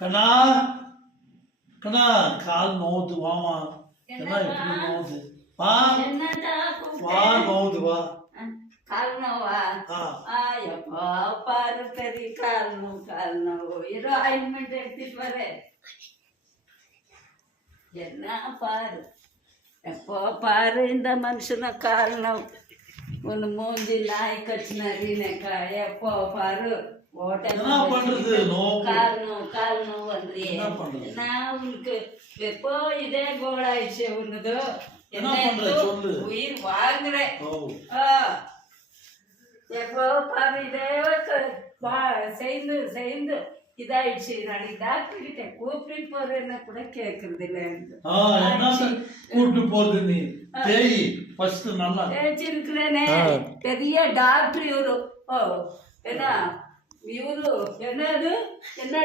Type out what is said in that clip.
கண்ணா கண்ணா கால் நோவுது வாமா. என்ன இப்படி நோவுது? வா வா நோவுது வா. கால் நோவா? எப்போ பாரு பெரிய கால் நோவு. ஏதோ ஆயின்மெண்ட் எடுத்துட்டு வரேன். என்ன பாரு, எப்போ பாரு இந்த மனுஷன கால் நோவு. ஒன்று மூஞ்சி நாய் கச்சினக்கா. எப்போ பாரு கால் நோவு வந்தியே. நான் உனக்கு எப்போ இதே கோடாயிடுச்சு உனது. என்ன உயிர் வாங்குறேன். எப்போ பாரு இதே செய்து செய்து இதாயிடுச்சு. நாளைக்கு டாக்டர் கிட்ட கூப்பிட்டு போறேன்னு கூட கேக்குறது இல்லை. கூப்பிட்டு போறது நீ நல்லா தேய்ச்சிருக்கிறேனே. பெரிய டாக்டர் இவரு. என்ன இவரு என்னது என்ன